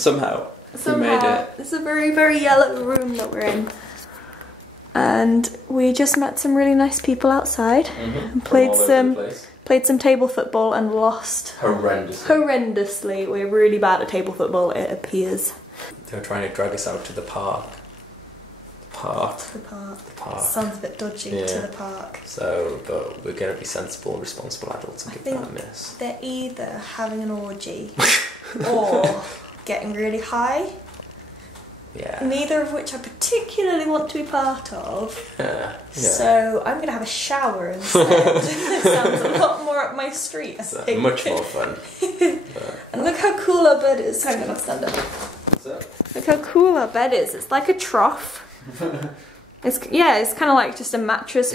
Somehow. We made it. It's a very, very yellow room that we're in. And we just met some really nice people outside. And played some table football and lost horrendously. We're really bad at table football, it appears. They were trying to drag us out to the park. The park. Sounds a bit dodgy, to the park. So, but we're going to be sensible, responsible adults and give that a miss. They're either having an orgy or getting really high. Yeah. Neither of which I particularly want to be part of. So I'm going to have a shower instead. It sounds a lot more up my street, I think. Much more fun. And look how cool our bed is. Hang on, I'll stand up. What's that? Look how cool our bed is. It's like a trough. It's kind of like just a mattress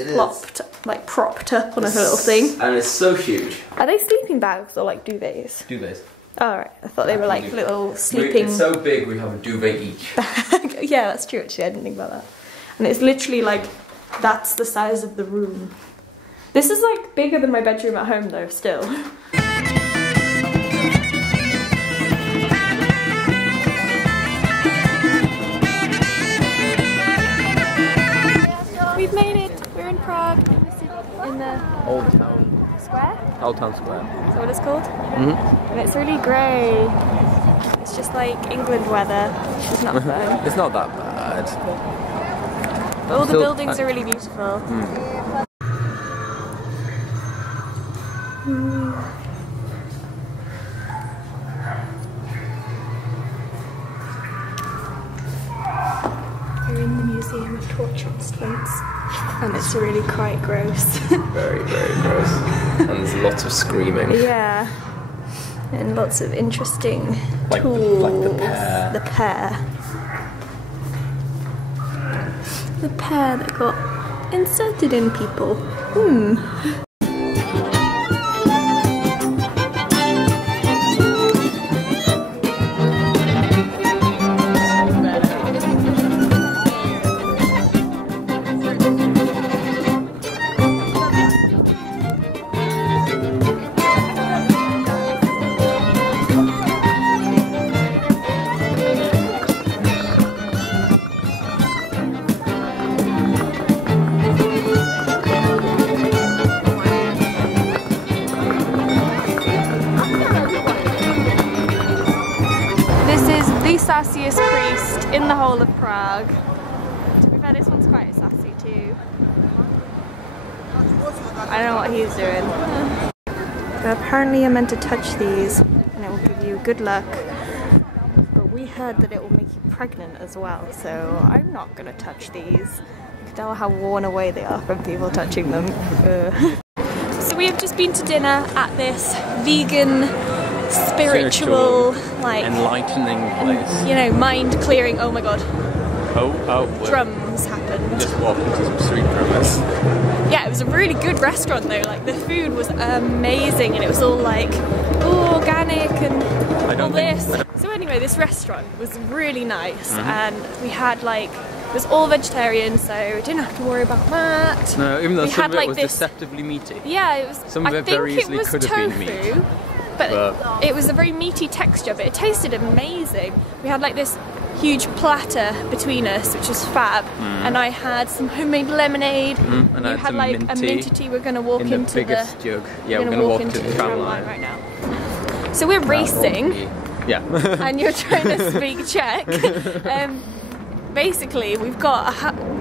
propped up on a little thing. And it's so huge. Are they sleeping bags or like duvets? Duvets. Oh, right. I thought they were like little sleeping... It's so big we have a duvet each. Yeah, that's true actually, I didn't think about that. And it's literally like, that's the size of the room. This is like bigger than my bedroom at home though, still. We've made it! We're in Prague, in the... Old Town Square? Old Town Square. Is that what it's called? Mm-hmm. And it's really grey. It's just like England weather, which is not fun. It's not that bad. But all the buildings are really beautiful. We're in the Museum of Torture Instruments, and it's really quite gross. Very, very gross. And there's lots of screaming. Yeah. And lots of interesting tools. Like the pear. The pear. The pear that got inserted in people. Priest in the whole of Prague. To be fair, this one's quite sassy too. I don't know what he's doing. But apparently you're meant to touch these and it will give you good luck. But we heard that it will make you pregnant as well, so I'm not going to touch these. You can tell how worn away they are from people touching them. So we have just been to dinner at this vegan spiritual, like enlightening place. You know, mind clearing. Oh my god. Oh. Drums happened. Just walked into some street drummers. Yeah, it was a really good restaurant though. Like the food was amazing, and it was all like organic and all this. So anyway, this restaurant was really nice, and we had like, it was all vegetarian, so we didn't have to worry about that. No, even though we some had of it like was this, deceptively meaty. Yeah, it was. Some of it very easily could have been meat. But it was a very meaty texture, but it tasted amazing. We had like this huge platter between us, which was fab, and I had some homemade lemonade. And you had like a minty tea. We're going to walk into the biggest jug. Yeah, we're going to walk into the tram line right now. So we're racing. Yeah. And you're trying to speak Czech. Basically, we've got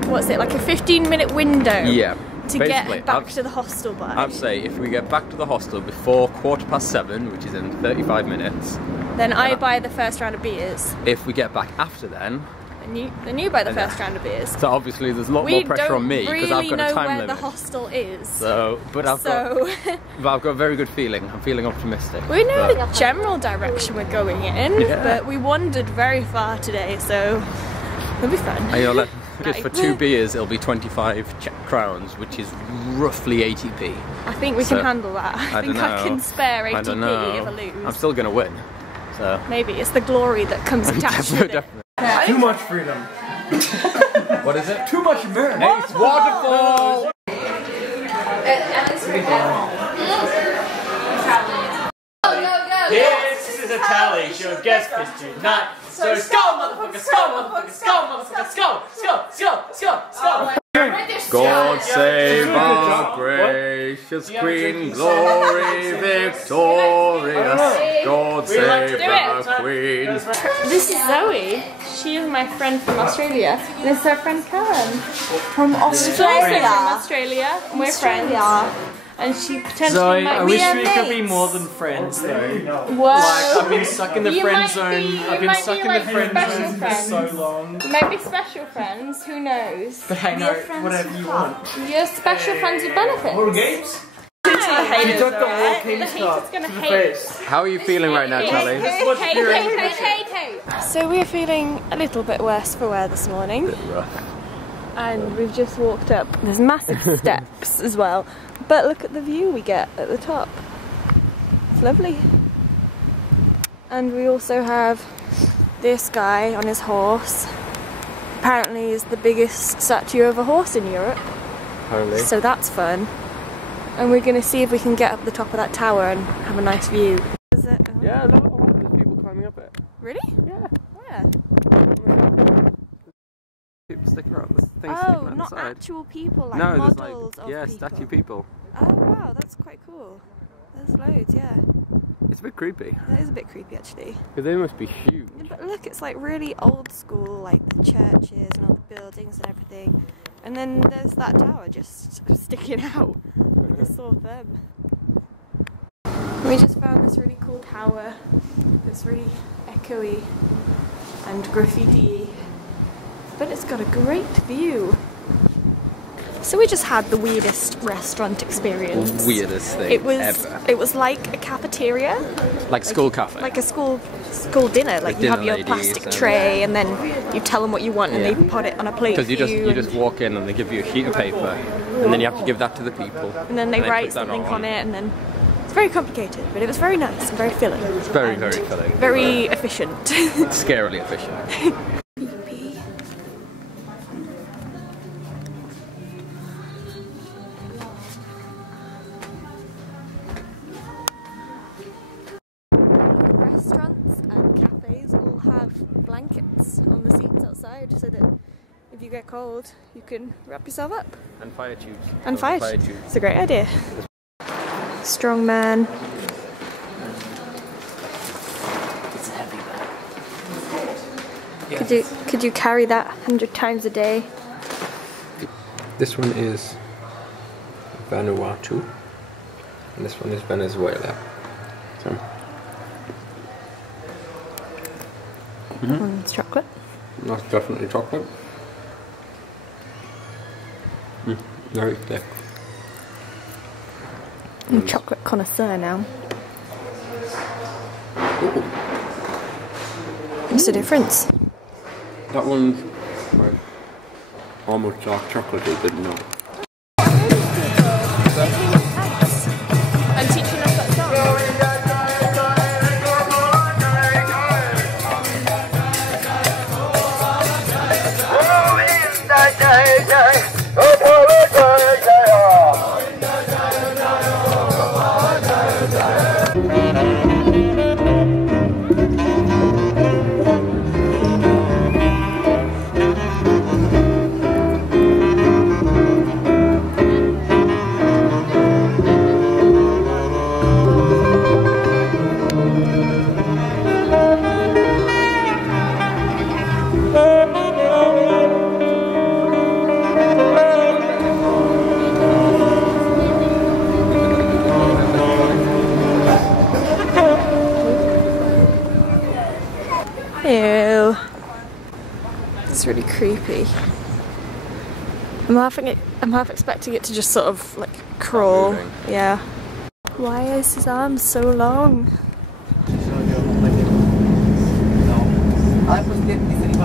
what's it, like a 15-minute window. Yeah. To get back to the hostel by. I'd say if we get back to the hostel before 7:15, which is in 35 minutes, then I buy the first round of beers. If we get back after then you buy the first round of beers. So obviously there's a lot more pressure on me because I've got a time limit. We don't really know where the hostel is. So, but I've got a very good feeling. I'm feeling optimistic. We know the general direction we're going in, but we wandered very far today, so it'll be fun. And, you know, just for 2 beers, it'll be 25 Czech crowns, which is roughly 80p. I think we can handle that. I think I can spare 80p if I lose. I'm still going to win. So maybe it's the glory that comes attached with it. Definitely. Too much freedom. What is it? Too much America. It's waterfall! This is a tally, she'll guess Chris tonight. So skull, motherfucker, skull, motherfucker, skull, motherfucker, skull, skull, skull, skull, skull. God save our gracious Queen, glory victorious. God save our Queen. This is Zoe. She is my friend from Australia. And this is her friend Karen. From Australia? From Australia. And we're friends. And she potentially Zoe, might I be wish our we could be mates. more than friends though. Whoa. Like, I've been stuck in the You friend might zone. be- I've you been might stuck be in like the friend special zone for friends. so long. You might be special friends, who knows? But hey, no, whatever you want. You're special friends with benefits. More games? The haters, took the alright? War King's The haters Cup gonna to the hate. face. How are you feeling right now, Charlie? So we're feeling a little bit worse for wear this morning. And we've just walked up. There's massive steps as well. But look at the view we get at the top. It's lovely. And we also have this guy on his horse. Apparently he's the biggest statue of a horse in Europe. Apparently. So that's fun. And we're going to see if we can get up the top of that tower and have a nice view. Is it? Yeah, no, there's people climbing up it. Really? Yeah. Where? People sticking around, there's things Oh, sticking around not the side. actual people, like No, models there's like, of yeah, people. statue people. Oh wow, that's quite cool. There's loads, yeah. It's a bit creepy. That is a bit creepy actually. Because they must be huge. Yeah, but look, it's like really old school, like the churches and all the buildings and everything. And then there's that tower just sticking out, like a sore thumb. We just found this really cool tower. It's really echoey and graffiti, but it's got a great view. So we just had the weirdest restaurant experience. Weirdest thing ever. It was like a cafeteria. Like school cafe. Like a school dinner. Like you have dinner your ladies plastic and- tray and then you tell them what you want and Yeah. they put it on a plate Because for you and- just walk in and they give you a sheet of paper and then you have to give that to the people. and then they write put that something on it and then it's very complicated, but it was very nice and very filling. It's very, and very filling. Very efficient. Scarily efficient. Restaurants and cafes all have blankets on the seats outside so that if you get cold, you can wrap yourself up. And fire tubes. And fire tubes. It's a great idea. Strong man. It's heavy though. Could you carry that 100 times a day? This one is Vanuatu and this one is Venezuela. So. It's chocolate. That's definitely chocolate. Very thick. I'm a chocolate connoisseur now. Ooh. What's the difference? That one's like almost dark chocolatey, but no. I'm teaching us that song. Ew. It's really creepy. I'm half expecting it to just sort of like crawl. moving. Yeah. Why is his arm so long?